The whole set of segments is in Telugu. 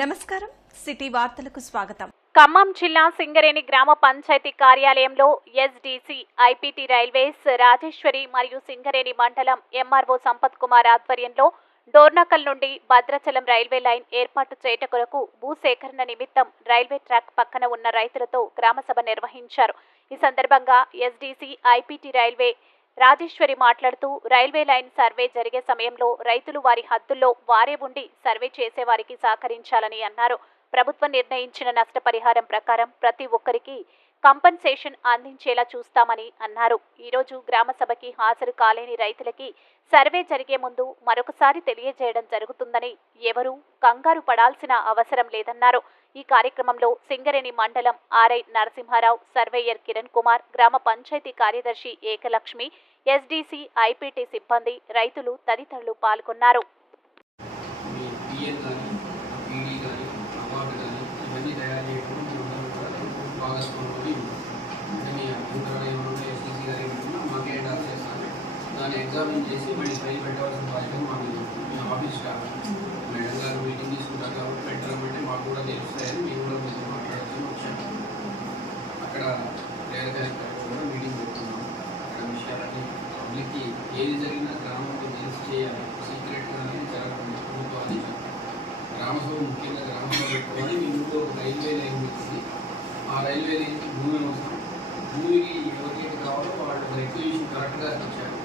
నమస్కారం. సిటీ వార్తలకు స్వాగతం. ఖమ్మం జిల్లా సింగరేణి గ్రామ పంచాయతీ కార్యాలయంలో ఎస్డిసి ఐపీటీ రైల్వేస్ రాజేశ్వరి మరియు సింగరేణి మండలం ఎంఆర్ఓ సంపత్ కుమార్ ఆధ్వర్యంలో డోర్నకల్ నుండి భద్రాచలం రైల్వే లైన్ ఏర్పాటు చేయట కొరకు భూసేకరణ నిమిత్తం రైల్వే ట్రాక్ పక్కన ఉన్న రైతులతో గ్రామసభ నిర్వహించారు. ఈ సందర్భంగా ఎస్డిసి ఐపీటీ రైల్వే రాజేశ్వరి మాట్లాడుతూ రైల్వే లైన్ సర్వే జరిగే సమయంలో రైతులు వారి హద్దుల్లో వారే ఉండి సర్వే చేసేవారికి సహకరించాలని అన్నారు. ప్రభుత్వం నిర్ణయించిన నష్టపరిహారం ప్రకారం ప్రతి ఒక్కరికి కంపన్సేషన్ అందించేలా చూస్తామని అన్నారు. ఈరోజు గ్రామ సభకి హాజరు కాలేని రైతులకి సర్వే జరిగే ముందు మరొకసారి తెలియజేయడం జరుగుతుందని ఎవరూ కంగారు పడాల్సిన అవసరం లేదన్నారు. ఈ కార్యక్రమంలో సింగరేణి మండలం ఆర్ఐ నరసింహారావు సర్వేయర్ కిరణ్ కుమార్ గ్రామ పంచాయతీ కార్యదర్శి ఏకలక్ష్మి ఎస్డీసీ ఐపీటీ సిబ్బంది రైతులు తదితరులు పాల్గొన్నారు. దాన్ని ఎగ్జామిన్ చేసి మళ్ళీ ఫైల్ పెట్టవలసిన బాధ్యత మాకు ఆఫీస్ స్టాఫ్ మేడం గారు మీటింగ్ తీసుకుంటారు కాబట్టి పెట్టడమంటే మాకు కూడా తెలుస్తాయని మేము కూడా మీతో మాట్లాడాల్సిన వచ్చాము అక్కడ రేర్ కూడా మీటింగ్ పెట్టుకున్నాం అక్కడ విషయాలన్నీ పబ్లిక్కి ఏది జరిగింది గ్రామంలో తెలిసి చేయాలి సీక్రెట్గా అనేది జరగకుండా ప్రభుత్వాన్ని గ్రామసభ ముఖ్యంగా గ్రామంలో పెట్టుకోవాలి మీ ఊళ్ళో ఒక రైల్వే లైన్ పెట్టింది ఆ రైల్వే లైన్కి భూమి అవసరం భూమికి ఎవరికైతే కావాలో వాళ్ళు రెక్విజిషన్ కరెక్ట్గా ఇచ్చారు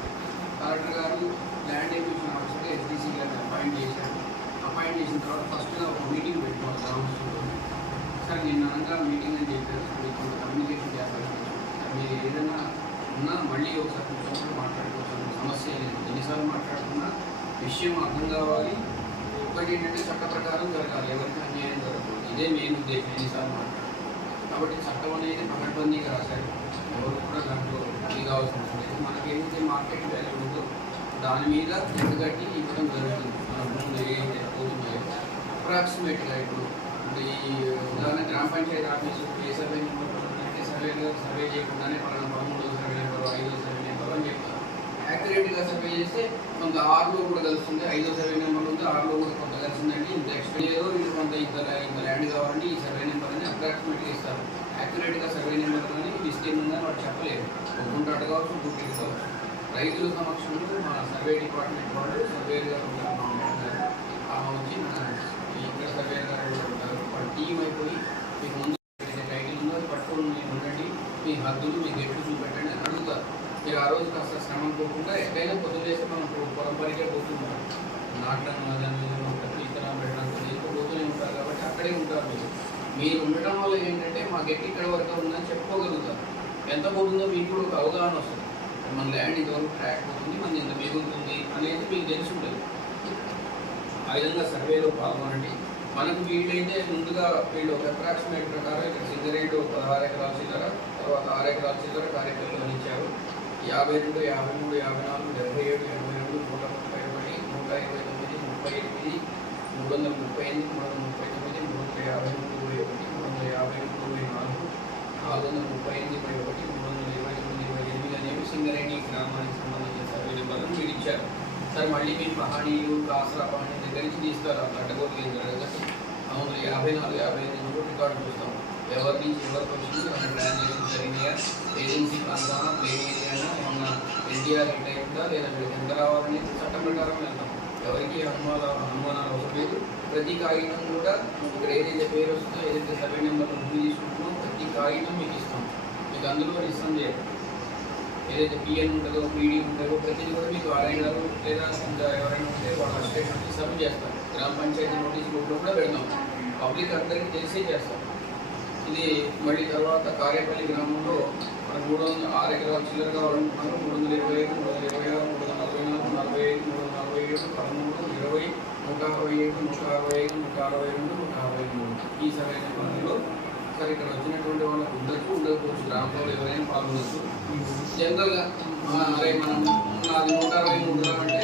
కలెక్టర్ గారు ల్యాండ్ ఎక్విజిషన్ ఆఫీసర్గా ఎస్డీసీ గారిని అపాయింట్ చేశారు అపాయింట్ చేసిన తర్వాత ఫస్ట్గా ఒక మీటింగ్ పెట్టుకోవాలి గ్రామస్తులతో సార్ నిన్న అనగా మీటింగ్ అని చెప్పారు మీరు కొంత కమ్యూనికేషన్ చేస్తారు మీరు ఏదైనా ఉన్నా మళ్ళీ ఒకసారి కూర్చొని మాట్లాడుకోవచ్చు అన్న సమస్య లేదు ఎన్నిసార్లు మాట్లాడుకున్నా విషయం అర్థం కావాలి. ఒకటి ఏంటంటే చట్ట ప్రకారం జరగాలి. ఎవరికి అన్యాయం జరగకూడదు. ఇదే మెయిన్ ఉద్దేశం ఎన్నిసార్లు మాట్లాడుతున్నాం కాబట్టి చట్టం అనేది పకడ్బందీగా రాశారు. ఎవరు కూడా దాంట్లో ఇది కావాల్సిన అవసరం లేదు. మనకి మార్కెట్ వాల్యూ ఉందో దాని మీద ఎంతగట్టి ఇవ్వడం జరుగుతుంది. మన ముందు ఏదైతే పోతున్నాయో అప్రాక్సిమేట్గా ఇప్పుడు అంటే ఈ ఉదాహరణ గ్రామ పంచాయతీ ఆఫీసు ఏ సర్వే నెంబర్ సర్వే సర్వే చేయకుండానే పలానా పదమూడో సర్వే నెంబర్ ఐదో సర్వే నెంబర్ అని చెప్తారు యాక్యురేట్గా సర్వే చేస్తే కొంత ఆరులో కూడా కలుస్తుంది ఐదో సర్వే నెంబర్ ఉంది ఆరులో కూడా కొంత కలిసిందండి ఇంత ఎక్స్ట్రా ఏదో ఇది కొంత ఇంత ఇంత ల్యాండ్ కావాలంటే ఈ సర్వే నెంబర్ అని అప్రాక్సిమేట్గా ఇస్తారు యాక్యురేట్గా సర్వే నెంబర్ కానీ మిస్టేక్ ఉందని వాడు చెప్పలేరు ఒక గుంట అటు కావచ్చు గుంట కావచ్చు. రైతుల సమక్షంలో మన సర్వే డిపార్ట్మెంట్ వాళ్ళు సర్వేర్ గారు ఆమె వచ్చి మన ఇక్కడ సర్వేర్ గారు కూడా ఉంటారు. వాళ్ళు టీం అయిపోయి మీకు ముందు టైటిల్ ఉందో పట్టుకుని ఉండండి. మీ హద్దులు మీ గెట్లు మీరు ఆ రోజు కాస్త శ్రమం పోకుండా ఎక్కడైనా పొద్దులేస్తే మనం పొరంపరిగా పోతుంటాం నాటడం దాని ఇతరం పెట్టడం ఎక్కువ పోతూనే ఉంటారు కాబట్టి అక్కడే ఉంటారు మీరు. మీరు ఉండటం వల్ల ఏంటంటే మా గట్టి ఇక్కడ వరకు ఉందని చెప్పుకోగలుగుతారు. ఎంత పోతుందో మీకు కూడా ఒక అవగాహన వస్తుంది. మన ల్యాండ్ ఇంతవరకు ట్రాక్ అవుతుంది మన ఎంత మిగులుతుంది అనేది మీకు తెలిసి ఉంటుంది. ఆ విధంగా సర్వేలో పాల్గొనండి. మనకు వీళ్ళైతే ముందుగా వీళ్ళు ఒక అప్రాక్సిమేట్ ప్రకారం ఇక్కడ సింగరేట్ పదహారు ఎకరాల చిల్లర తర్వాత ఆరు ఎకరాల చిల్లర కార్యక్రమాలు ఇచ్చారు యాభై రెండు యాభై మూడు యాభై నాలుగు డెబ్బై ఏడు ఎనభై రెండు నూట ముప్పై ఒకటి నూట ఇరవై తొమ్మిది ముప్పై ఎనిమిది మూడు వందల ముప్పై ఎనిమిది మూడు వందల ముప్పై తొమ్మిది మూడు వందల యాభై మూడు ఇరవై ఒకటి మూడు వందల యాభై రెండు ఇరవై నాలుగు నాలుగు వందల ముప్పై ఎనిమిది ఇరవై ఒకటి మూడు వందల ఇరవై తొమ్మిది ఇరవై ఎనిమిది అనేవి సింగరేణి గ్రామానికి సంబంధించిన సర్వే నెంబర్లను మీరు ఇచ్చారు. సార్ మళ్ళీ మీరు మహానీయులు కాసరా పహానీ దగ్గర నుంచి తీస్తారు. ఆ ఏం జరగదు అవును యాభై నాలుగు యాభై ఐదు కూడా రికార్డు చూస్తాం ఎవరి నుంచి ఎవరికి వచ్చింది మన ట్రాన్సాక్షన్ జరిగినాయా ఏజెన్సీ ప్రాంతాన ప్లేన్ ఏరియానా ఏమన్నా ఎన్టీఆర్ రిట్ అయిందా? లేదా మీరు ఎంత రావాలని చట్టం ప్రకారం వెళ్తాం. ఎవరికి అనుమాన అనుమానాలు అవసరం లేదు. ప్రతి కాగితం కూడా ఇక్కడ ఏదైతే పేరు వస్తుందో ఏదైతే సర్వే నెంబర్ భూమి తీసుకుంటున్నాం ప్రతి కాగితం మీకు ఇస్తాం. మీకు అందులో ఇస్తాం చేయాలి. ఏదైతే పిఎన్ ఉంటుందో పీడీ ఉంటుందో ప్రతిదీ కూడా మీకు ఆర్ఐ గారు లేదా ఇంకా ఎవరైనా ఉంటే వాళ్ళ అసిస్టెంట్ సబ్మిట్ చేస్తారు. గ్రామ పంచాయతీ నోటీస్ బోర్డులో కూడా పెడతాం. పబ్లిక్ అందరికీ తెలిసే చేస్తాం ఇది మళ్ళీ తర్వాత కారేపల్లి గ్రామంలో మూడు వందల ఆరు ఎకరాల చిల్లర కావాలనుకున్నారు మూడు వందల ఇరవై ఐదు మూడు వందల ఇరవై ఆరు మూడు వందల నలభై నాలుగు నలభై ఐదు మూడు వందల నలభై ఏడు పదమూడు ఇరవై నూట అరవై ఏడు నూట అరవై ఐదు నూట అరవై రెండు నూట అరవై మూడు ఈ సరైన పనుల్లో సరే ఇక్కడ వచ్చినటువంటి వాళ్ళకు ఉండొచ్చు. ఉండకపోవచ్చు. గ్రామంలో ఎవరైనా పాల్గొనవచ్చు జనరల్గా మన అరే మనం నాది నూట అరవై మూడు అంటే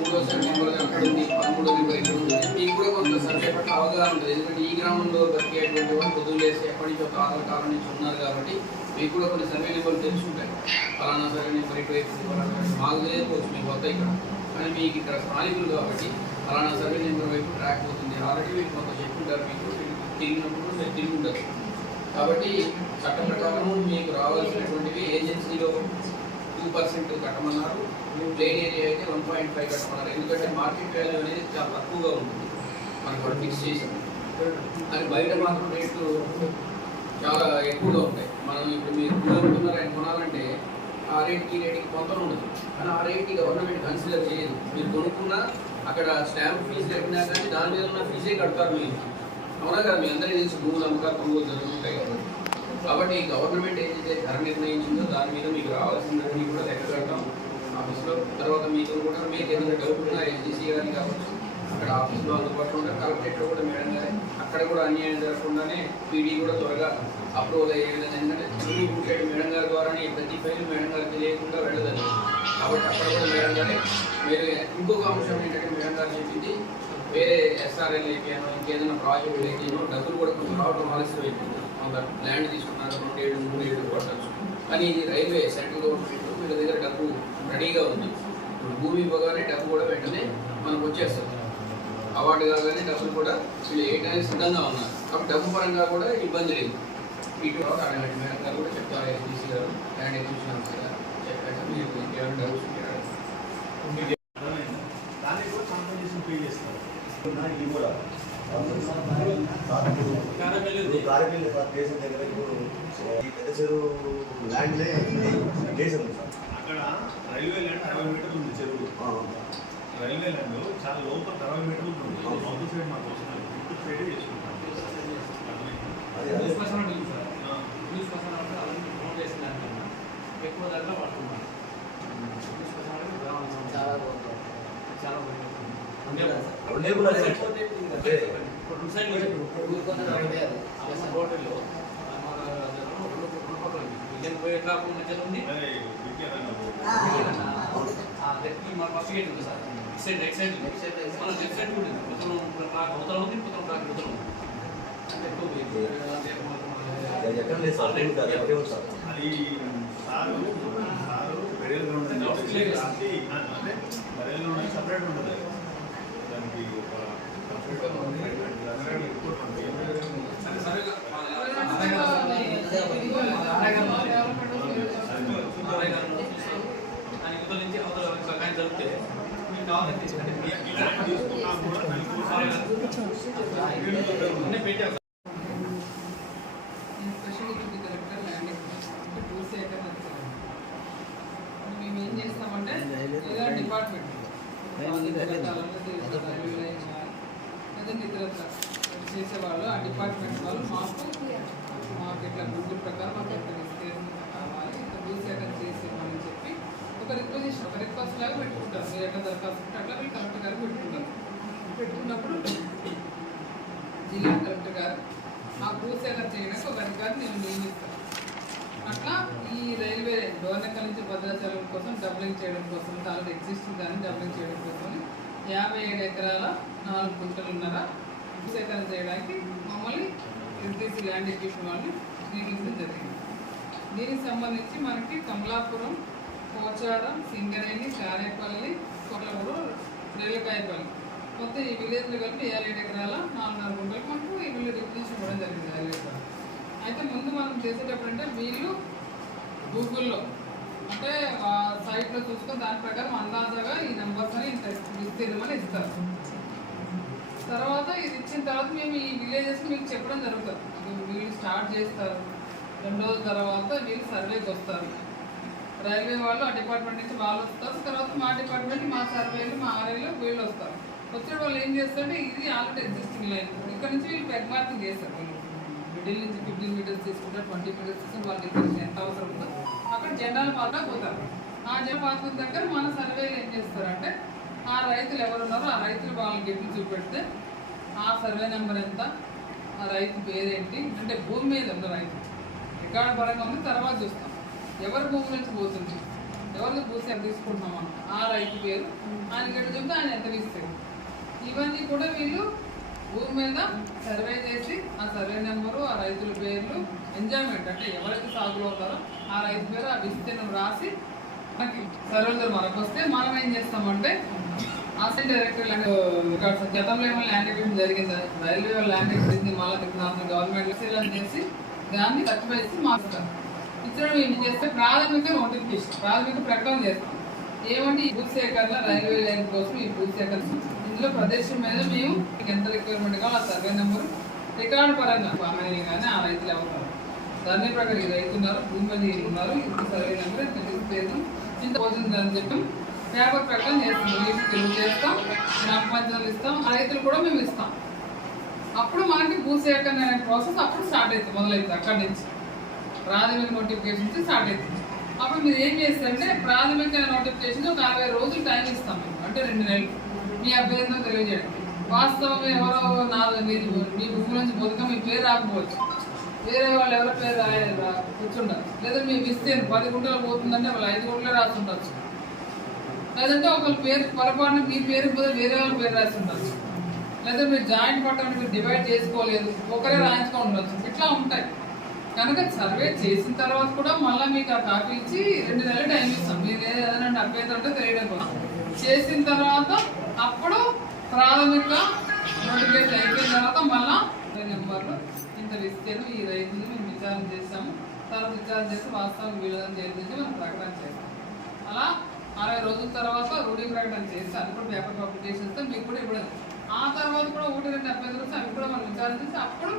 మూడో సర్వే నెంబర్ అక్కడ ఉంది పదమూడో నెంబర్ ఉంది. మీకు కూడా కొంత సర్వే పట్ల అవగాహన ఉంటుంది. ఎందుకంటే ఈ గ్రామంలో బతికేటువంటి వాళ్ళు పొద్దున్న చేసి ఎప్పటి నుంచో తాతల కాలం నుంచి ఉన్నారు కాబట్టి మీకు కూడా కొన్ని సర్వే నెంబర్లు తెలుసుంటాయి ఫలానా సరే నెంబర్ ఇటువైపు ఉంది, మాకు తెలియకపోవచ్చు మీకు కొత్త ఇక్కడ. కానీ మీకు ఇక్కడ స్థానికులు కాబట్టి ఫలానా సర్వే నెంబర్ వైపు ట్రాక్ అవుతుంది ఆల్రెడీ మీకు కొంత చెప్పుంటారు మీకు. తిరిగినప్పుడు మీరు తిరిగి ఉండదు కాబట్టి చట్ట ప్రకారం మీకు రావాల్సినటువంటివి ఏజెన్సీలో టూ పర్సెంట్ కట్టమన్నారు. ప్లేన్ ఏరియా అయితే వన్ పాయింట్ ఫైవ్ కట్టమన్నారు. ఎందుకంటే మార్కెట్ వాల్యూ అనేది చాలా తక్కువగా ఉంటుంది మనకు కూడా ఫిక్స్ చేసాం అది బయట మాత్రం రేట్లు చాలా ఎక్కువగా ఉంటాయి మనం ఇప్పుడు మీరు కొనుక్కుంటున్నారు ఆయన కొనాలంటే ఆ రేట్కి ఈ రేట్కి కొంత ఉండదు. కానీ ఆ రేట్కి గవర్నమెంట్ కన్సిడర్ చేయదు. మీరు కొనుక్కున్నా అక్కడ స్టాంప్ ఫీజు కట్టినా కానీ దాని మీద ఉన్న ఫీజే కడతారు మీరు. అవునా కదా? మీ అందరికీ తెలిసి. భూములు అమ్మకాలు కొనుగోలు జరుగుతుంటాయి. కదా కాబట్టి గవర్నమెంట్ ఏదైతే ధర నిర్ణయించిందో దాని మీద మీకు రావాల్సిందని కూడా లెక్క కడతాం ఆఫీస్లో తర్వాత మీకు కూడా మీకు ఏదైనా డౌట్ ఉన్నా ఎస్డీసీ గారిని కావచ్చు అక్కడ ఆఫీస్లో అందుబాటులో ఉంటారు కలెక్టరేట్లో కూడా మేడం గారే అక్కడ కూడా అన్యాయం జరగకుండానే పీడీ కూడా త్వరగా అప్రూవల్ అయ్యే విధంగా ఎందుకంటే ఢిల్లీ ఉండేది మేడం గారి ద్వారానే ప్రతి ఫైల్ మేడం గారు తెలియకుండా వెళ్ళదండి. కాబట్టి అక్కడ కూడా మేడం గారే వేరే ఇంకొక అంశం ఏంటంటే మేడం గారు చెప్పింది వేరే ఎస్ఆర్ఎల్ అయిపోయాను ఇంకేదైనా ప్రాజెక్ట్ అయిపోయాను డబ్బులు కూడా కొంచెం రావడం ఆలస్యం అయిపోయింది కొంత ల్యాండ్ తీసుకున్నారు రెండు ఏడు మూడు ఏడు పట్టచ్చు కానీ ఇది రైల్వే సెంట్రల్ గవర్నమెంట్ వీళ్ళ దగ్గర డబ్బు రెడీగా ఉంది. ఇప్పుడు భూమి ఇవ్వగానే డబ్బు కూడా వెంటనే మనకు వచ్చేస్తుంది. అవార్డు కాగానే డబ్బులు కూడా వీళ్ళు వేయడానికి సిద్ధంగా ఉన్నారు. కాబట్టి డబ్బు పరంగా కూడా ఇబ్బంది లేదు. ఇటు అడగండి మేడం గారు కూడా చెప్తారు ఎస్డీసీ గారు ల్యాండ్ ఎక్విజిషన్ గారు. చెప్పాక మీరు. దానికి కూడా కాంపెన్సేషన్ పే చేస్తారు. ఇది కూడా కారపల్లి దేశం దగ్గర ఇప్పుడు ఈ పెద్ద చెరువు ల్యాండ్లే దేశం సార్ అక్కడ రైల్వే ల్యాండ్ అరవై మీటర్లు ఉంది చెరువు రైల్వే ల్యాండ్ చాలా లోపల అరవై మీటర్లు ఉంది సౌత్ సైడ్ మాకు వస్తుంది ఇటు సైడ్ చేసుకుంటాం ఎక్కువ దగ్గర పడుతున్నాం చాలా బాగుంటుంది చాలా బాగుంటుంది కూడా అదే. సార్. సార్ బెరియల్ గ్రౌండ్ అంటే బెరియల్ గ్రౌండ్ సపరేట్ ఉంటుంది. దానికి ఒక సపరేట్ మీకు కావాలని తీసుకుంటే పెట్టాం స్పెషల్ డిప్యూటీ కలెక్టర్ ల్యాండ్ అంటే టూ సేకర్ మేము ఏం చేస్తామంటే ఏదో డిపార్ట్మెంట్ లేదంటే ఇతరత్ర చేసేవాళ్ళు ఆ డిపార్ట్మెంట్ వాళ్ళు మాకు మాకు ఇట్లా గూగుల్ ప్రకారం మాకు ఎంత విస్తీర్ణం కావాలి ఇంత భూ సేకరణ చేసేవాళ్ళని చెప్పి ఒక రిక్వెస్ట్ ఒక రిక్వెస్ట్ లాగా పెట్టుకుంటారు మీరు ఎట్లా దరఖాస్తు ఉంటే అట్లా మేము కలెక్టర్ గారు పెట్టుకుంటారు పెట్టుకున్నప్పుడు జిల్లా కలెక్టర్ గారు మా భూసేకరణ చేయడానికి ఒక అధికారిని నేను నియమిస్తాను. అట్లా ఈ రైల్వే డోర్నకల్ నుంచి భద్రాచలం కోసం డబ్లింగ్ చేయడం కోసం చాలా ఎగ్జిస్టింగ్ దాన్ని డబ్లింగ్ చేయడం కోసం యాభై ఏడు ఎకరాల నాలుగు గుంటలున్నర భూసేకరణ చేయడానికి మమ్మల్ని ఎస్డీసీ ల్యాండ్ ఎక్విషన్ వాళ్ళని నియమించడం జరిగింది. దీనికి సంబంధించి మనకి కమలాపురం పోచారం సింగరేణి కారేపల్లి కొట్లపూరు రేలకాయపల్లి. మొత్తం ఈ విలేజ్లు కలిపి ఏడు ఎకరాల నాలుగున్నర గుంటలు మనకు ఈ విల్లు రిప్రజెంటేషన్ ఇవ్వడం జరిగింది రైల్వే అయితే ముందు మనం చేసేటప్పుడు అంటే వీళ్ళు గూగుల్లో అంటే ఆ సైట్లో చూసుకొని దాని ప్రకారం అందాజగా ఈ నెంబర్స్ అని ఇంత విస్తీర్ణమని ఇస్తారు. తర్వాత ఇది ఇచ్చిన తర్వాత మేము ఈ విలేజెస్ మీకు చెప్పడం జరుగుతుంది. వీళ్ళు స్టార్ట్ చేస్తారు. రెండు రోజుల తర్వాత వీళ్ళు సర్వేకి వస్తారు. రైల్వే వాళ్ళు ఆ డిపార్ట్మెంట్ నుంచి వాళ్ళు వస్తారు. తర్వాత మా డిపార్ట్మెంట్ మా సర్వేలు మా ఆర్ఏలు వీళ్ళు వస్తారు. వచ్చిన వాళ్ళు ఏం చేస్తారంటే ఇది ఆల్రెడీ ఎగ్జిస్టింగ్ లైన్ ఇక్కడ నుంచి వీళ్ళు పెగ్ మార్కింగ్ చేస్తారు వాళ్ళు. మిడిల్ నుంచి ఫిఫ్టీన్ మీటర్స్ తీసుకుంటారు ట్వంటీ మీటర్స్ తీసుకుంటే వాళ్ళకి ఎంత అవసరం ఉందో. అక్కడ జెండాలు పాత్ర పోతారు. ఆ జెండా పాత్ర దగ్గర మన సర్వేలు ఏం చేస్తారంటే ఆ రైతులు ఎవరున్నారో ఆ రైతులు వాళ్ళకి గెట్లు చూపెడితే ఆ సర్వే నెంబర్ ఎంత ఆ రైతు పేరేంటి అంటే భూమి మీద ఉన్న రైతు. రికార్డు పరంగా ఉంది తర్వాత చూస్తాం. ఎవరి భూమి నుంచి పోతుంది ఎవరికి భూసి ఎంత తీసుకుంటున్నాం మనం ఆ రైతు పేరు ఆయన గట్ట చెప్తే ఆయన ఎంత ఇస్తారు ఇవన్నీ కూడా వీళ్ళు భూమి మీద సర్వే చేసి ఆ సర్వే నెంబరు ఆ రైతుల పేర్లు ఎంజాయ్మెంట్ అంటే ఎవరైతే సాగులో అవుతారో ఆ రైతు పేరు ఆ విస్తీర్ణం రాసి మనకి సర్వేలు మనకు వస్తే మనం ఏం చేస్తామంటే అసిస్టెంట్ డైరెక్టర్ ల్యాండ్ రికార్డ్స్ గతంలో ఏమో ల్యాండ్ ఎక్విషన్ జరిగిందా రైల్వే ల్యాండ్ ఎక్విషన్ మళ్ళీ గవర్నమెంట్ చేసి దాన్ని ఖర్చు చేసి మారుస్తారు ఇచ్చిన ఏం చేస్తే ప్రాథమిక నోటిఫికేషన్ ప్రాథమిక ప్రకటన చేస్తాం. ఏమంటే ఈ భూసేకరణ రైల్వే లైన్ కోసం ఈ భూసేకరణ ఇందులో ప్రదేశం మీద మేము మీకు ఎంత రిక్వైర్మెంట్ కావాలో ఆ సర్వే నెంబర్ రికార్డు పరంగా ఫార్మేలింగ్ కానీ ఆ రైతులు ఎవరు దాని ప్రకారం ఈ రైతు ఉన్నారు భూమి మీద ఉన్నారు ఇంత సర్వే నెంబర్ ఇంత పేరు ఇంత పోతుంది అని చెప్పి పేపర్ ప్రకారం చేస్తాం. తెలుగు చేస్తాం గ్రామ పంచాయతీలు ఇస్తాం ఆ రైతులు కూడా మేము ఇస్తాం. అప్పుడు మనకి భూసేకరణ అనే ప్రాసెస్ అప్పుడు స్టార్ట్ అవుతుంది మొదలవుతుంది అక్కడి నుంచి. ప్రాథమిక నోటిఫికేషన్ స్టార్ట్ అవుతుంది అప్పుడు మీరు ఏం చేస్తారంటే ప్రాథమిక నోటిఫికేషన్ ఒక అరవై రోజులు టైం ఇస్తాం మేము. అంటే రెండు నెలలు. మీ అభ్యర్థన తెలియజేయండి. వాస్తవం ఎవరో నాలుగు మీ మీ భూమి నుంచి బతుక మీ పేరు రాకపోవచ్చు. వేరే వాళ్ళు ఎవరో పేరు రాయ రా- లేదా మీ విస్తీర్ణం పది గుంటలు పోతుందంటే వాళ్ళు ఐదు గుంటలు రాసి ఉండొచ్చు లేదంటే ఒకళ్ళ పేరు పొరపాటున మీ పేరు బదులు వేరే వాళ్ళ పేరు రాసి ఉండొచ్చు లేదా మీరు జాయింట్ పట్టడం మీరు డివైడ్ చేసుకోలేదు. ఒకరే రాయించుకొని ఉండొచ్చు. ఇట్లా ఉంటాయి. కనుక సర్వే చేసిన తర్వాత కూడా మళ్ళీ మీకు ఆ కాపీ ఇచ్చి రెండు నెలలు టైం ఇస్తాం. మీరు ఏదైనా అభ్యర్థి ఉంటే తెలియడం కోసం చేసిన తర్వాత అప్పుడు ప్రాథమిక నోటిఫికేషన్ అయిపోయిన తర్వాత మళ్ళా నెంబర్లు ఇంత విస్తీర్ణం ఈ రైతుని మేము విచారణ చేస్తాము తర్వాత విచారణ చేసి వాస్తవం వీళ్ళని చేసి మనం ప్రకటన చేస్తాం అలా అరవై రోజుల తర్వాత రూఢీ ప్రకటన చేస్తారు అది కూడా పేపర్ పబ్లికేషన్ మీకు కూడా ఇవ్వడం ఆ తర్వాత కూడా ఒకటి రెండు అభ్యర్థులు వస్తే అవి కూడా మనం విచారణ చేసి అప్పుడు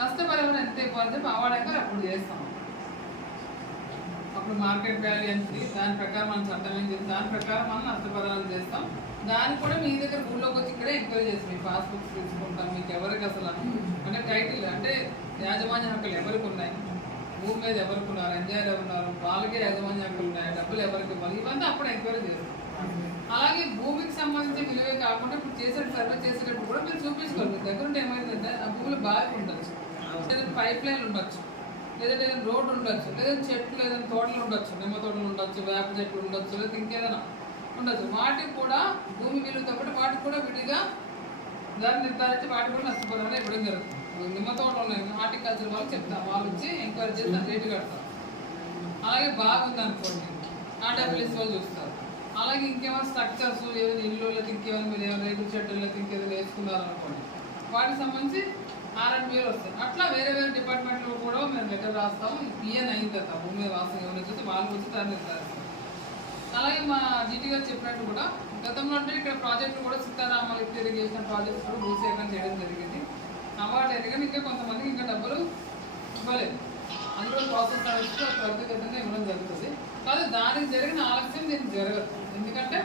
నష్టపరిహారం ఎంత ఇవ్వాలని చెప్పి అప్పుడు చేస్తాం. అప్పుడు మార్కెట్ వాల్యూ ఎంత దాని ప్రకారం మనం చట్టం ఏం చేస్తాం? దాని ప్రకారం మనం నష్టపరిహారం చేస్తాం. దానికి కూడా మీ దగ్గర ఊళ్ళోకి వచ్చి ఇక్కడే ఎంక్వైరీ చేస్తాం. మీ పాస్బుక్స్ తీసుకుంటాం. మీకు ఎవరికి అసలు అంటే టైటిల్ అంటే యాజమాన్య హక్కులు ఎవరికి ఉన్నాయి? భూమి మీద ఎవరికి ఉన్నారు? ఎంజాయ్లు ఉన్నారు? వాళ్ళకే యాజమాన్య హక్కులు ఉన్నాయి? డబ్బులు ఎవరికి ఇవ్వాలి? ఇవన్నీ అప్పుడు ఎంక్వైరీ చేస్తాం. అలాగే భూమికి సంబంధించిన విలువే కాకుండా ఇప్పుడు చేసే సర్వే చేసేటప్పుడు కూడా మీరు చూపించుకోవాలి. మీ దగ్గర ఉంటే ఏమైందంటే ఆ భూములు బాగా ఉండొచ్చు లేదంటే పైప్ లైన్ ఉండొచ్చు. లేదంటే ఏదైనా రోడ్డు ఉండొచ్చు. లేదంటే చెట్లు ఏదైనా తోటలు ఉండొచ్చు. నిమ్మ తోటలు ఉండొచ్చు వేప చెట్లు ఉండొచ్చు లేదా ఇంకేదైనా ఉండొచ్చు. వాటికి కూడా భూమి విలువతో పాటు వాటికి కూడా విడిగా దాన్ని నిర్ధారించి వాటికి కూడా నష్టపరిహారం ఇవ్వడం జరుగుతుంది. నిమ్మ తోటలు ఉన్నాయి. హార్టికల్చర్ వాళ్ళు చెప్తాం వాళ్ళు వచ్చి ఎంక్వైరీ చేసి దాని రేటు కడతారు. అలాగే బాగుంది అనుకోండి. ఆ డబ్ల్యూఎస్ వాళ్ళు చూస్తారు. అలాగే ఇంకేమైనా స్ట్రక్చర్స్ ఏదైనా ఇల్లులకి ఇంకేమైనా మీరు ఏమైనా రేకుల షెడ్యూళ్ళకి ఇంకేదైనా వేసుకున్నారనుకోండి. వాటికి సంబంధించి ఆర్ఎన్ మీరు వస్తుంది అట్లా వేరే వేరే డిపార్ట్మెంట్లో కూడా మేము లెటర్ రాస్తాము పిఎన్ అయిన తర్వాత భూమి వాసం ఎవరిని చూసి వాళ్ళు వచ్చి దాన్ని అలాగే మా జీటీ గారు చెప్పినట్టు కూడా గతంలో అంటే ఇక్కడ ప్రాజెక్టులు కూడా సీతారామ లిఫ్ట్ ఇరిగేషన్ ప్రాజెక్ట్స్ కూడా భూసేకరణ చేయడం జరిగింది. అవార్డు ఎరగని ఇంకా కొంతమందికి ఇంకా డబ్బులు ఇవ్వలేదు. అందులో ప్రాసెస్ నడుస్తూ త్వరితగతంగా ఇవ్వడం జరుగుతుంది. కాదు దానికి జరిగిన ఆలస్యం దీనికి జరగదు. ఎందుకంటే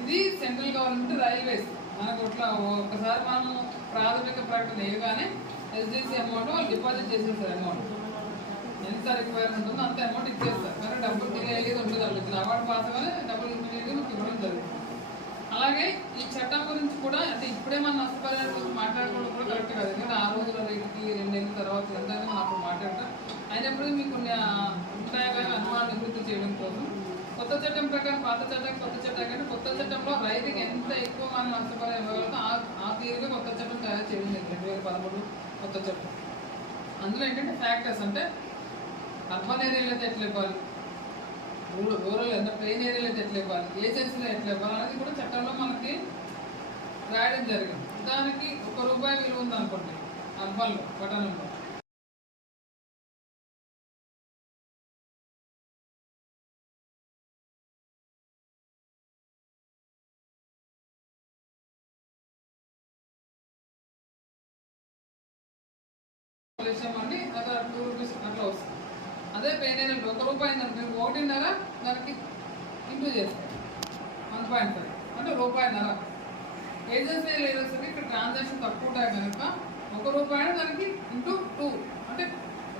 ఇది సెంట్రల్ గవర్నమెంట్ రైల్వేస్. మనకు ఇట్లా ఒకసారి మనం ప్రాథమిక ప్రకటన వేయగానే ఎస్డిసి అమౌంట్ వాళ్ళు డిపాజిట్ చేసేస్తారు అమౌంట్ ఎంత రిక్వైర్మెంట్ ఉందో అంత అమౌంట్ ఇచ్చేస్తారు. కానీ డబ్బులు తినే అనేది ఉండదు వాళ్ళు ఇట్లా అవార్డు పాస్ అవ్వాలి డబ్బులు ఇమ్మీడియట్గా మీకు ఇవ్వడం జరుగుతుంది. అలాగే ఈ చట్టం గురించి కూడా అంటే ఇప్పుడే మన నష్టపరిహారం గురించి మాట్లాడుకోవడం కూడా కరెక్ట్ కాదు. ఎందుకంటే ఆ రోజుల రేటుకి రెండు నెలల తర్వాత ఎంత మనం అప్పుడు మాట్లాడటం అయినప్పుడు మీకు కొన్ని ఉంటాయి కానీ అనుమానం నివృత్తి చేయడం కోసం కొత్త చట్టం ప్రకారం పాత చట్టం కొత్త చట్టం కానీ కొత్త చట్టంలో రైతుకి ఎంత ఎక్కువ మనం నష్టపరిహారం ఇవ్వగలుగుతాం ఆ ఆ తీరుగా కొత్త చట్టం తయారు చేయడం జరిగింది. రెండు వేల పదమూడు కొత్త చట్టం. అందులో ఏంటంటే ఫ్యాక్టర్స్ అంటే అర్బన్ ఏరియాలో అయితే ఎట్లా ఇవ్వాలి. రూరల్ రూరల్ ఎంత ప్లెయిన్ ఏరియాలో అయితే ఎట్లా ఇవ్వాలి ఏజెన్సీలో ఎట్లా ఇవ్వాలి అనేది కూడా చట్టంలో మనకి రాయడం జరిగింది. దానికి ఒక రూపాయి విలువ ఉంది అనుకోండి అర్బన్లో పట్టణంలో. చేసామండి అండి అట్లా టూ రూపీస్ అట్లా వస్తుంది. అదే పేరు ఒక రూపాయి అయిందనుకో మీరు ఒకటిన్నర దానికి ఇంటూ చేస్తారు. One point five. అంటే రూపాయిన్నర. లేదు సరే ఇక్కడ ట్రాన్సాక్షన్ తక్కువ ఉంటాయి కనుక ఒక రూపాయి దానికి ఇంటూ టూ. అంటే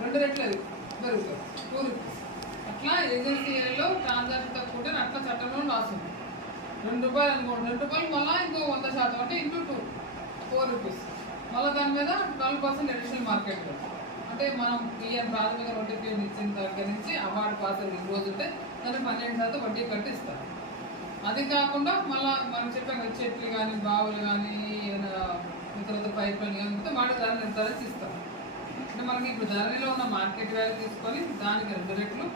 రెండు రెట్లు అది పెరుగుతుంది టూ రూపీస్. అట్లా ఏజెన్సీలో ట్రాన్సాక్షన్ తక్కువ ఉంటే అట్లా చట్టంలో రాస్తుంది రెండు రూపాయలు అనుకోండి రెండు రూపాయలు మళ్ళీ ఇంకో వంద శాతం అంటే ఇంటూ టూ ఫోర్ రూపీస్. మళ్ళీ దాని మీద ట్వెల్వ్ పర్సెంట్ అడిషనల్ మార్కెట్ అంటే మనం పిఎన్ ప్రాథమిక నోటిఫికేషన్ ఇచ్చిన దగ్గర నుంచి అవార్డు పాస్ ఈ రోజు ఉంటే దాన్ని పన్నెండు శాతం వడ్డీ కట్టి ఇస్తారు. అది కాకుండా మళ్ళీ మనం చెప్పాం కదా చెట్లు కానీ బావులు కానీ ఏదైనా పైప్ లైన్ కానీ ఉంటే వాటి ధర నిర్ధారించి ఇస్తారు అంటే మనకి ఇప్పుడు ధరలో ఉన్న మార్కెట్ వాల్యూ తీసుకొని దానికి రెండు రెట్లు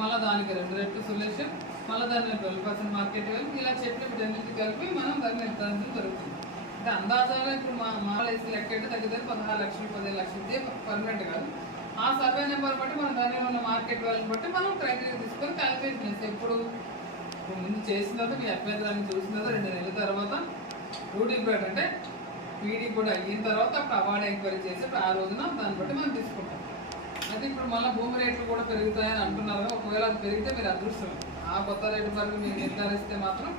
మళ్ళీ దానికి రెండు రెట్లు సొల్యూషన్ మళ్ళీ దాని ట్వెల్వ్ పర్సెంట్ మార్కెట్ వాల్యూ ఇలా చెట్లు వీటన్నిటి కలిపి మనం దాన్ని నిర్ధారించడం జరుగుతుంది. అంటే అందాజాగా ఇప్పుడు మా మా లెక్క అయితే తగ్గితే పదహారు లక్షలు పదిహేను లక్షలు పర్మనెంట్ కాదు. ఆ సర్వే నెంబర్ బట్టి మనం దానిలో ఉన్న మార్కెట్ వాళ్ళని బట్టి మనం క్రైటీరియా తీసుకొని క్యాలిక్యులేట్ చేస్తాం. ఎప్పుడు ముందు చేసిన తర్వాత మీ అభ్యంతరాన్ని చూసిన తర్వాత రెండు నెలల తర్వాత డ్యూటీ బ్రేడ్ అంటే పీడీ కూడా అయిన తర్వాత అప్పుడు అవార్డు ఎంక్వైరీ చేసి అప్పుడు ఆ రోజున దాన్ని బట్టి మనం తీసుకుంటాం. అయితే ఇప్పుడు మళ్ళీ భూమి రేట్లు కూడా పెరుగుతాయని అంటున్నారు ఒకవేళ అది పెరిగితే మీరు అదృష్టం. ఆ కొత్త రేటు వరకు మీరు నిర్ధారిస్తే మాత్రం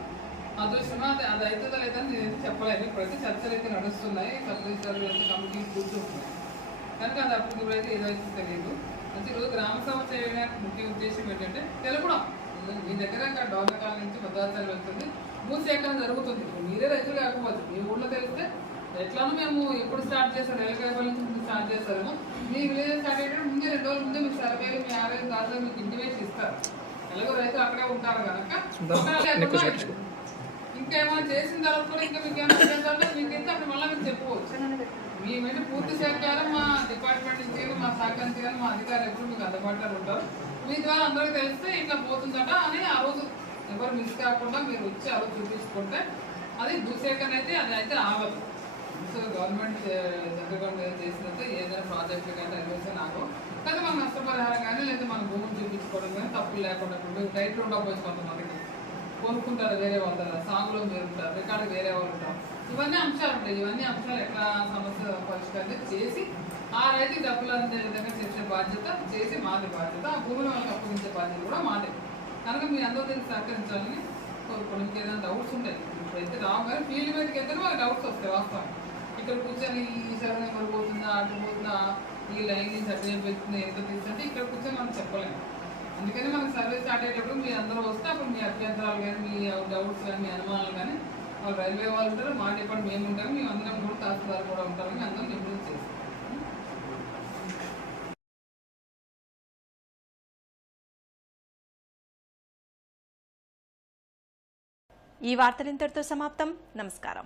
అదృష్టం అది అది అవుతుందా లేదని నేను చెప్పలేను ఇప్పుడైతే చర్చలు అయితే నడుస్తున్నాయి. సర్వీస్ కమిటీస్ కూర్చుంటున్నాయి. కనుక అది అప్పుడు ఇప్పుడైతే ఏదైతే తెలియదు. అయితే ఈరోజు గ్రామ సభ చేయడానికి ముఖ్య ఉద్దేశం ఏంటంటే తెలపడం మీ దగ్గర ఇంకా డోర్నకాల నుంచి భద్రాచలం వెళ్తుంది. భూసేకరణ జరుగుతుంది? మీరే రైతులు కాకపోతే మీ ఊళ్ళో తెలిస్తే ఎట్లానో మేము ఎప్పుడు స్టార్ట్ చేస్తారు ఎలకాయపల్లి నుంచి ముందు స్టార్ట్ చేస్తారేమో. మీ విలేజ్ స్టార్ట్ అయ్యేటప్పుడు ముందే రెండు రోజుల ముందే మీ సర్వేలు మీ ఆర్ఐ దాదాపు మీకు ఇంటిమేషన్ ఇస్తారు. ఎలాగో రైతులు అక్కడే ఉంటారు కనుక. ఇంకేమైనా చేసిన తర్వాత కూడా ఇంకా మీకు ఏమైనా చేసిన తర్వాత మీకు ఇస్తే అప్పుడు మళ్ళీ మీరు చెప్పుకోవచ్చు మేమైతే పూర్తి సహకారం మా డిపార్ట్మెంట్ నుంచి కానీ మా శాఖ నుంచి కానీ మా అధికారులు ఎప్పుడు మీకు అందుబాటులో ఉంటారు. మీ ద్వారా అందరికీ తెలిస్తే ఇట్లా పోతుందట అని ఆ రోజు ఎవరు మిస్ కాకుండా మీరు వచ్చి ఆ రోజు చూపించుకుంటే అది భూసేకరణ అయితే అది అయితే ఆవదు సో గవర్నమెంట్ సెంట్రల్ గవర్నమెంట్ చేసినట్టు ఏదైనా ప్రాజెక్టులు కానీ రైల్వేస్ ఆగవు కానీ మన నష్టపరిహారం కానీ లేదా మన భూమిని చూపించుకోవడం కానీ తప్పులు లేకుండా ఇప్పుడు టైట్లు ఉండకపోవచ్చు కోరుకుంటారు వేరే వాళ్ళ సాంగ్లో మీరు ఉంటారు రికార్డు వేరే వాళ్ళు ఉంటారు. ఇవన్నీ అంశాలు ఉంటాయి. ఇవన్నీ అంశాలు ఎట్లా సమస్య పరిష్కారం చేసి ఆ రైతు డబ్బులు అందే విధంగా చేసే బాధ్యత చేసి మాది బాధ్యత. ఆ భూమిని వాళ్ళకి అప్పగించే బాధ్యత కూడా మాదే. కనుక మీ అందరూ దీన్ని సహకరించాలని కోరుకోవడం ఇంకేదైనా ఏదైనా డౌట్స్ ఉంటాయి ఇప్పుడైతే రావు కానీ ఫీల్డ్ మీదకి వెళ్తే వాళ్ళకి డౌట్స్ వస్తాయి వాస్తవం ఇక్కడ కూర్చొని ఈ సెవెన్ ఎవరు పోతుందా అటు పోతుందా ఈ లైన్ నుంచి అటు వైపు వెళ్తుంది ఎంత తీసుకుంటే ఇక్కడ కూర్చొని మనం చెప్పలేము. అందుకని మనకు సర్వీస్ స్టార్ట్ అయ్యేటప్పుడు మీ అందరూ వస్తే అప్పుడు మీ అభ్యంతరాలు కానీ మీ డౌట్స్ కానీ మీ అనుమానాలు కానీ వాళ్ళు రైల్వే వాళ్ళు ఉంటారు మా డిపార్ట్ మేము ఉంటాము మేము అందరం కూడా తహసీల్దార్ కూడా ఉంటారు అందరం ఇంప్రూవ్ చేస్తాం ఈ వార్తలు ఇంతటితో సమాప్తం. నమస్కారం.